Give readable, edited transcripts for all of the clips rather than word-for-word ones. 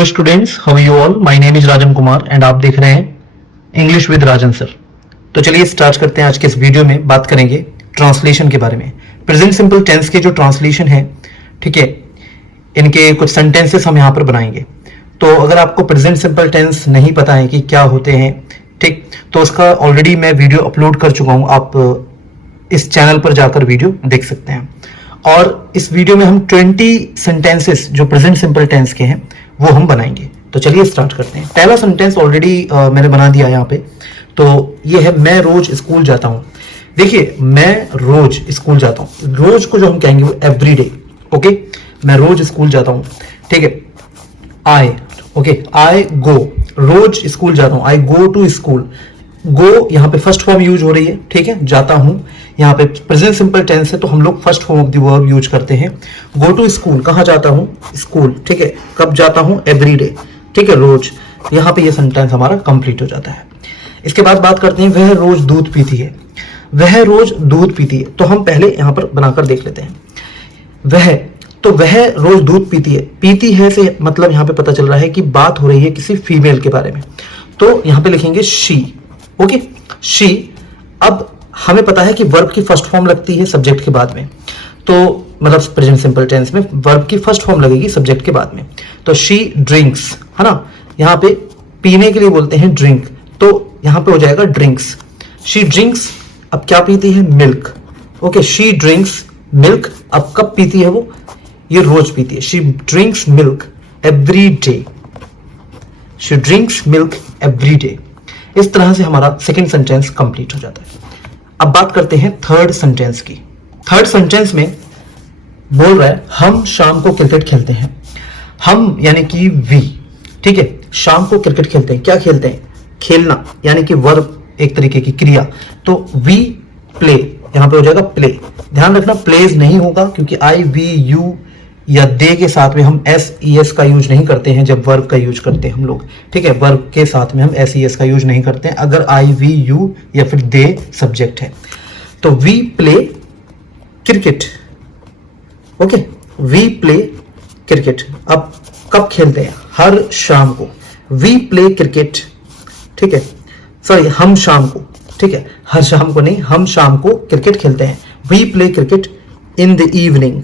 Hello students, how you all. My name is Rajan Kumar and आप देख रहे हैं इंग्लिश विद राजन सर। तो चलिए स्टार्ट करते हैं। आज के इस वीडियो में बात करेंगे ट्रांसलेशन के बारे में। प्रेजेंट सिंपल टेंस के जो ट्रांसलेशन है, ठीक है, इनके कुछ सेंटेंसेस हम यहाँ पर बनाएंगे। तो अगर आपको प्रेजेंट सिंपल टेंस नहीं पता है कि क्या होते हैं, ठीक, तो उसका ऑलरेडी मैं वीडियो अपलोड कर चुका हूँ। आप इस चैनल पर जाकर वीडियो देख सकते हैं। और इस वीडियो में हम 20 सेंटेंसेस जो प्रेजेंट सिंपल टेंस के हैं वो हम बनाएंगे। तो चलिए स्टार्ट करते हैं। पहला सेंटेंस ऑलरेडी मैंने बना दिया यहाँ पे। तो ये है, मैं रोज स्कूल जाता हूँ। देखिए, मैं रोज स्कूल जाता हूँ, रोज को जो हम कहेंगे वो एवरी डे। ओके, मैं रोज स्कूल जाता हूँ, ठीक है। आई, ओके, आई गो, रोज स्कूल जाता हूँ, आई गो टू स्कूल। गो यहाँ पे फर्स्ट फॉर्म यूज हो रही है, ठीक है। जाता हूं यहाँ पे प्रेजेंट सिंपल टेंस है, तो हम लोग first form of the verb use करते हैं। गो टू स्कूल, कहाँ जाता हूं, स्कूल, ठीक है। कब जाता हूं, एवरी डे, ठीक है, रोज। यहाँ पे ये सेंटेंस हमारा कंप्लीट हो जाता है। इसके बाद बात करते हैं, वह रोज दूध पीती है। वह रोज दूध पीती है, तो हम पहले यहाँ पर बनाकर देख लेते हैं। वह, तो वह रोज दूध पीती है। पीती है से मतलब यहाँ पे पता चल रहा है कि बात हो रही है किसी फीमेल के बारे में। तो यहाँ पे लिखेंगे शी, ओके, शी। अब हमें पता है कि वर्ब की फर्स्ट फॉर्म लगती है सब्जेक्ट के बाद में। तो मतलब प्रेजेंट सिंपल टेंस में वर्ब की फर्स्ट फॉर्म लगेगी सब्जेक्ट के बाद में। तो शी ड्रिंक्स, है ना। यहाँ पे पीने के लिए बोलते हैं ड्रिंक, तो यहाँ पे हो जाएगा ड्रिंक्स। शी ड्रिंक्स, अब क्या पीती है, milk. Okay, she drinks milk. अब कब पीती है वो, ये रोज पीती है। She drinks milk every day. She drinks milk every day. इस तरह से हमारा सेकंड सेंटेंस कंप्लीट हो जाता है। अब बात करते हैं थर्ड सेंटेंस की। थर्ड सेंटेंस में बोल रहा है, हम शाम को क्रिकेट खेलते हैं। हम यानी कि वी, ठीक है, शाम को क्रिकेट खेलते हैं। क्या खेलते हैं, खेलना, यानी कि वर्ब, एक तरीके की क्रिया। तो वी प्ले, यहां पे हो जाएगा प्ले। ध्यान रखना प्लेज नहीं होगा, क्योंकि आई वी यू या दे के साथ में हम एस ई एस का यूज नहीं करते हैं जब वर्ब का यूज करते हैं हम लोग, ठीक है। वर्ब के साथ में हम एस ई एस का यूज नहीं करते हैं अगर आई वी यू या फिर दे सब्जेक्ट है। तो we play cricket, okay, we play cricket. अब कब खेलते हैं, हर शाम को। वी प्ले क्रिकेट, ठीक है, सॉरी, हम शाम को, ठीक है, हर शाम को नहीं, हम शाम को क्रिकेट खेलते हैं। We play cricket in the evening.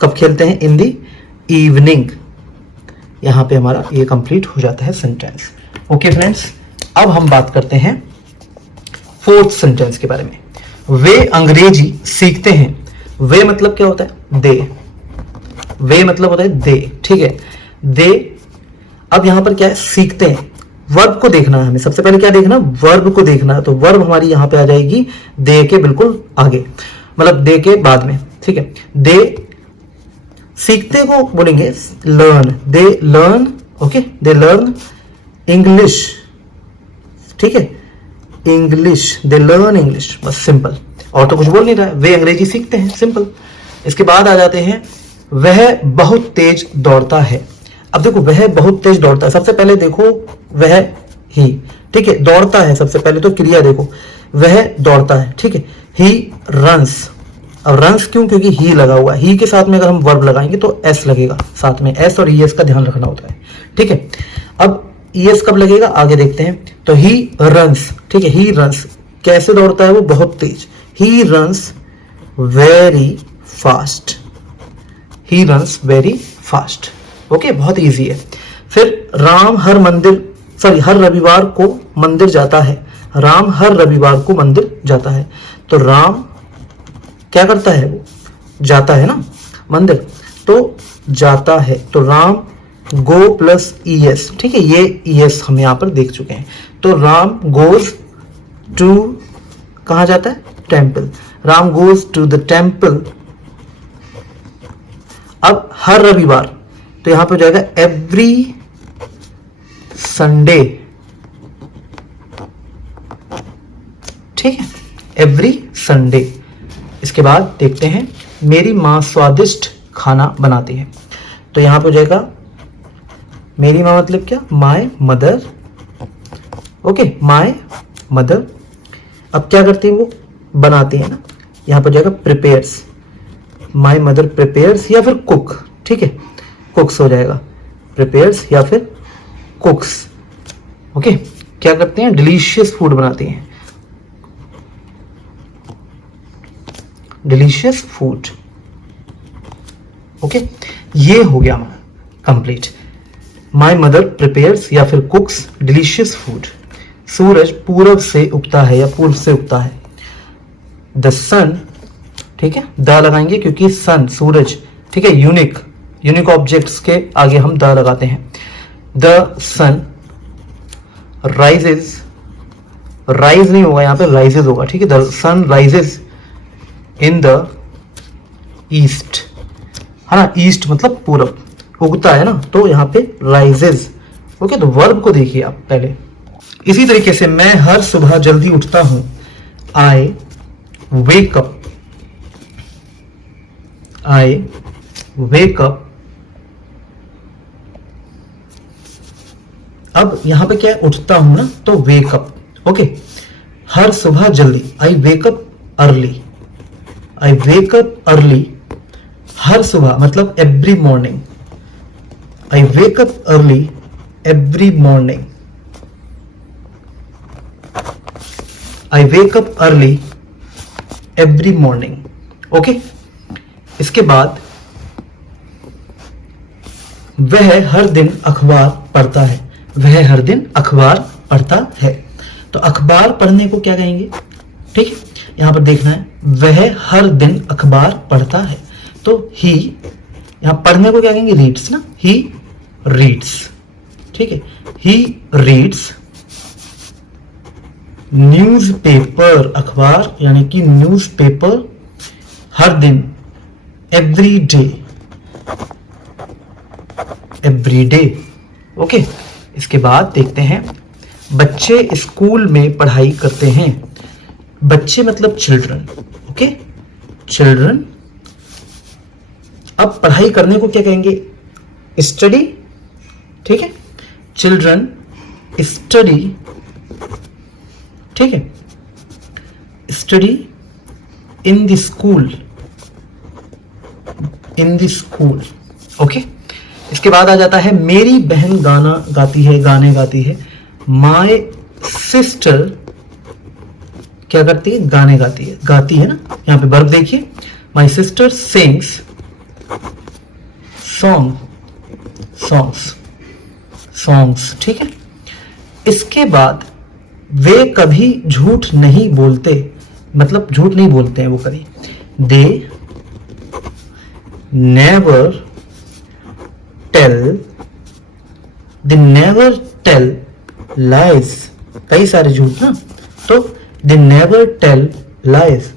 कब खेलते हैं, इन द इवनिंग। यहां पे हमारा ये कंप्लीट हो जाता है सेंटेंस। ओके फ्रेंड्स, अब हम बात करते हैं फोर्थ सेंटेंस के बारे में। वे अंग्रेजी सीखते हैं। वे मतलब क्या होता है, दे। वे मतलब होता है दे, ठीक है, दे। अब यहां पर क्या है, सीखते हैं। वर्ब को देखना है हमें, सबसे पहले क्या देखना, वर्ब को देखना है। तो वर्ब हमारी यहां पे आ जाएगी दे के बिल्कुल आगे, मतलब दे के बाद में, ठीक है। दे, सीखते को बोलेंगे learn. They learn, okay, they learn English, ठीक है, इंग्लिश, दे लर्न इंग्लिश। बस सिंपल, और तो कुछ बोल नहीं रहा है, वे अंग्रेजी सीखते हैं, सिंपल। इसके बाद आ जाते हैं, वह बहुत तेज दौड़ता है। अब देखो, वह बहुत तेज दौड़ता है, सबसे पहले देखो वह ही, ठीक है, दौड़ता है। सबसे पहले तो क्रिया देखो, वह दौड़ता है, ठीक है। He runs. अब रन्स क्यों, क्योंकि ही लगा हुआ है। ही के साथ में अगर हम वर्ब लगाएंगे तो एस लगेगा साथ में, एस और ई एस का ध्यान रखना होता है, ठीक है। अब ई एस कब लगेगा, आगे देखते हैं। तो ही रन्स, ठीक है, ही रन्स, कैसे दौड़ता है वो, बहुत तेज। He runs very fast. He runs very fast, okay, बहुत इजी है। फिर राम हर रविवार को मंदिर जाता है। राम हर रविवार को मंदिर जाता है। तो राम क्या करता है, वो जाता है ना मंदिर, तो जाता है। तो राम गो प्लस ई एस, ठीक है, ये ई एस हम यहां पर देख चुके हैं। तो राम गोज टू, कहां जाता है, temple. Ram goes to the temple. अब हर रविवार, तो यहां पर हो जाएगा एवरी संडे, ठीक है, एवरी संडे। इसके बाद देखते हैं, मेरी माँ स्वादिष्ट खाना बनाती है। तो यहां पे हो जाएगा, मेरी माँ मतलब क्या, my mother, okay, my mother. अब क्या करती है वो, बनाती है ना, यहां पर हो जाएगा प्रिपेयर्स। माय मदर प्रिपेयर्स, या फिर कुक, ठीक है, कुक्स हो जाएगा। प्रिपेयर्स या फिर कुक्स। ओके, क्या करते हैं? डिलीशियस फूड बनाते हैं, डिलीशियस फूड। ओके, ये हो गया कंप्लीट। माई मदर प्रिपेयर्स या फिर कुक्स डिलीशियस फूड। सूरज पूरब से उगता है या पूर्व से उगता है। द सन, ठीक है, द लगाएंगे क्योंकि सन, सूरज, ठीक है, यूनिक ऑब्जेक्ट्स के आगे हम द लगाते हैं। द सन राइजेज, राइज नहीं होगा यहाँ पे, राइजेज होगा, ठीक है। The sun rises in the east, है ना, ईस्ट मतलब पूरब, उगता है ना, तो यहाँ पे राइजेज। ओके, तो वर्ब को देखिए आप पहले। इसी तरीके से मैं हर सुबह जल्दी उठता हूं। आई वेक अप, आई वेक अप। अब यहां पे क्या है? उठता हूं ना, तो वेक अप। ओके, हर सुबह जल्दी, I wake up early, I wake up early. हर सुबह मतलब every morning, I wake up early every morning, I wake up early every morning. Okay, इसके बाद वह हर दिन अखबार पढ़ता है, वह हर दिन अखबार पढ़ता है। तो अखबार पढ़ने को क्या कहेंगे? ठीक है, यहां पर देखना है, वह हर दिन अखबार पढ़ता है, तो ही, यहां पढ़ने को क्या कहेंगे? रीड्स ना, ही रीड्स, ठीक है, ही रीड्स न्यूज़पेपर, अखबार यानी कि न्यूज़पेपर, हर दिन, every day, every day. Okay, इसके बाद देखते हैं, बच्चे स्कूल में पढ़ाई करते हैं। बच्चे मतलब चिल्ड्रन। Okay, children. अब पढ़ाई करने को क्या कहेंगे? स्टडी, ठीक है, चिल्ड्रन स्टडी, ठीक है, study in the school, in the school. Okay, इसके बाद आ जाता है, मेरी बहन गाना गाती है, गाने गाती है। माय सिस्टर क्या करती है? गाने गाती है, गाती है ना, यहां पे वर्ब देखिए, my sister sings song, songs, songs, ठीक है। इसके बाद वे कभी झूठ नहीं बोलते, मतलब झूठ नहीं बोलते हैं वो कभी। They never tell, they never tell lies, कई सारे झूठ ना, तो दे नेवर टेल लाइज।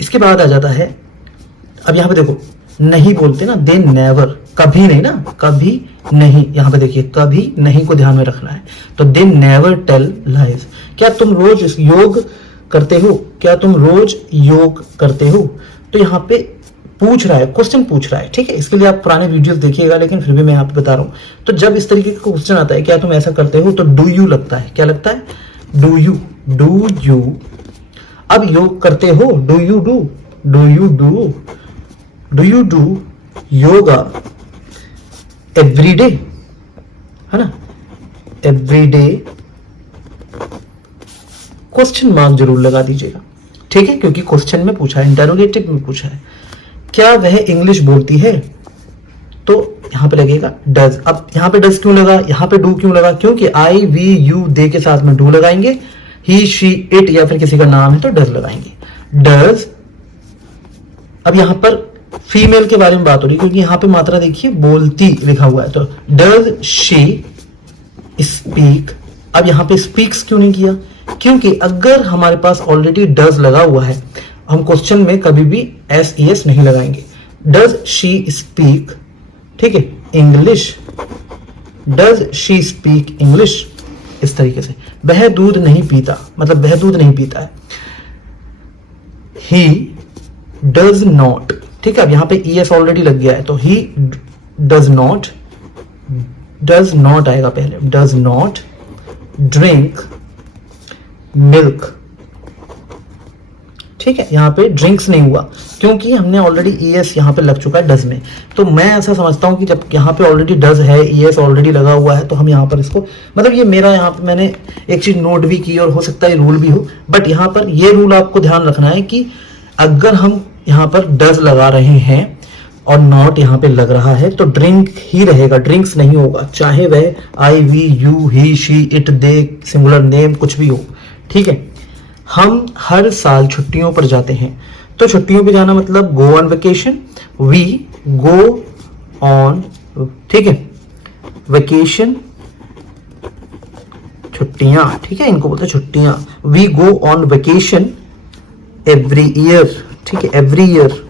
इसके बाद आ जाता है, अब यहां पे देखो, नहीं बोलते ना, दे नेवर, कभी नहीं ना, कभी नहीं, यहां पे देखिए, कभी नहीं को ध्यान में रखना है, तो दे नेवर टेल लाइज। क्या तुम रोज योग करते हो? क्या तुम रोज योग करते हो? तो यहां पे पूछ रहा है, क्वेश्चन पूछ रहा है, ठीक है। इसके लिए आप पुराने वीडियोस देखिएगा, लेकिन फिर भी मैं यहाँ पे बता रहा हूं। तो जब इस तरीके का क्वेश्चन आता है, क्या तुम ऐसा करते हो, तो डू यू लगता है। क्या लगता है? Do you, do you. अब योग करते हो, do you do, do you do, do you do yoga every day, है ना, एवरी डे। क्वेश्चन मार्क जरूर लगा दीजिएगा, ठीक है, क्योंकि क्वेश्चन में पूछा है, इंटरोगेटिव में पूछा है। क्या वह इंग्लिश बोलती है? तो यहां पे लगेगा डज। अब यहां पे डज क्यों लगा, यहां पे डू क्यों लगा? क्योंकि आई वी यू दे के साथ में डू लगाएंगे, ही शी इट या फिर किसी का नाम है तो डज लगाएंगे, डज। अब यहां पर फीमेल के बारे में बात हो रही है, क्योंकि यहां पे मात्रा देखिए, बोलती लिखा हुआ है, तो डज शी स्पीक। अब यहां पे स्पीक्स क्यों नहीं किया? क्योंकि अगर हमारे पास ऑलरेडी डज लगा हुआ है, हम क्वेश्चन में कभी भी एस ई एस नहीं लगाएंगे। डज शी स्पीक, ठीक है, English, does she speak English, इस तरीके से। वह दूध नहीं पीता, मतलब वह दूध नहीं पीता है, ही डज नॉट, ठीक है। अब यहां पे ई एस ऑलरेडी लग गया है, तो he does not, does not आएगा पहले, डज नॉट ड्रिंक मिल्क, ठीक है, यहाँ पे ड्रिंक्स नहीं हुआ क्योंकि हमने ऑलरेडी ईएस यहाँ पे लग चुका है डज में। तो मैं ऐसा समझता हूँ कि जब यहाँ पे ऑलरेडी डज है, ईएस ऑलरेडी लगा हुआ है, तो हम यहाँ पर इसको, मतलब ये मेरा यहाँ पे मैंने एक चीज नोट भी की और हो सकता है रूल भी हो, बट यहाँ पर ये रूल आपको ध्यान रखना है कि अगर हम यहाँ पर डज लगा रहे हैं और नॉट यहाँ पे लग रहा है तो ड्रिंक ही रहेगा, ड्रिंक्स नहीं होगा, चाहे वह I, we, you, he, she, it, they, singular name कुछ भी हो। ठीक है, हम हर साल छुट्टियों पर जाते हैं, तो छुट्टियों पे जाना मतलब go on vacation, we go on, ठीक है, वेकेशन, छुट्टियां, ठीक है, इनको बोलते हैं छुट्टियां। We go on vacation every year, ठीक है, every year.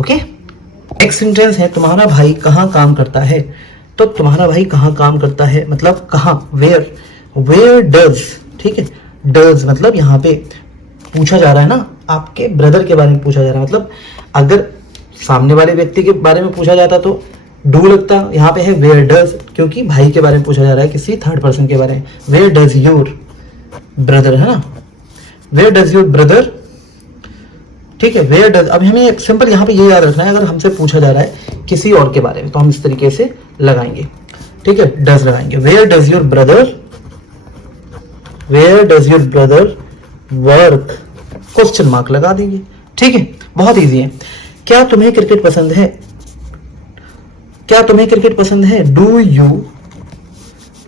Okay, next sentence है तुम्हारा भाई कहाँ काम करता है। तो तुम्हारा भाई कहाँ काम करता है मतलब कहाँ, वेयर, वेयर डज, ठीक है, डज मतलब यहाँ पे पूछा जा रहा है ना, आपके ब्रदर के बारे में पूछा जा रहा है, मतलब अगर सामने वाले व्यक्ति के बारे में पूछा जाता तो डू लगता, यहाँ पे है वेयर डज क्योंकि भाई के बारे में पूछा जा रहा है, किसी थर्ड पर्सन के बारे में। वेयर डज योर ब्रदर, है ना, वेयर डज योर ब्रदर, ठीक है, वेयर डज। अब हमें सिंपल यहाँ पे ये याद रखना है, अगर हमसे पूछा जा रहा है किसी और के बारे में तो हम इस तरीके से लगाएंगे, ठीक है, डज लगाएंगे। Where does your brother, where does your brother work, question mark लगा देंगे, ठीक है, बहुत इजी है। क्या तुम्हें क्रिकेट पसंद है, क्या तुम्हें क्रिकेट पसंद है, do you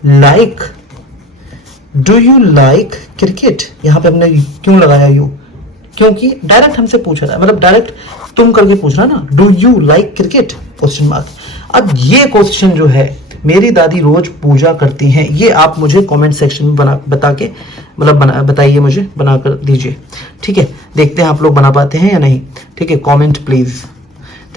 like, do you like cricket. यहां पे हमने क्यों लगाया यू, क्योंकि डायरेक्ट हमसे पूछा था, मतलब डायरेक्ट तुम करके पूछना ना, do you like cricket, question mark. अब ये क्वेश्चन जो है मेरी दादी रोज पूजा करती हैं, ये आप मुझे कमेंट सेक्शन में बता के मतलब बताइए, मुझे बना कर दीजिए, ठीक है, देखते हैं आप लोग बना पाते हैं या नहीं, ठीक है, comment please.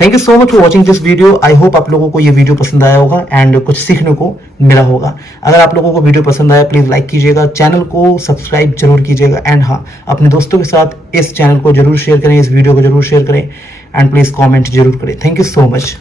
Thank you so much for watching this video. I hope आप लोगों को ये वीडियो पसंद आया होगा एंड कुछ सीखने को मिला होगा। अगर आप लोगों को वीडियो पसंद आया प्लीज लाइक कीजिएगा, चैनल को सब्सक्राइब जरूर कीजिएगा एंड हाँ, अपने दोस्तों के साथ इस चैनल को जरूर शेयर करें, इस वीडियो को जरूर शेयर करें एंड प्लीज कॉमेंट जरूर करें। Thank you so much.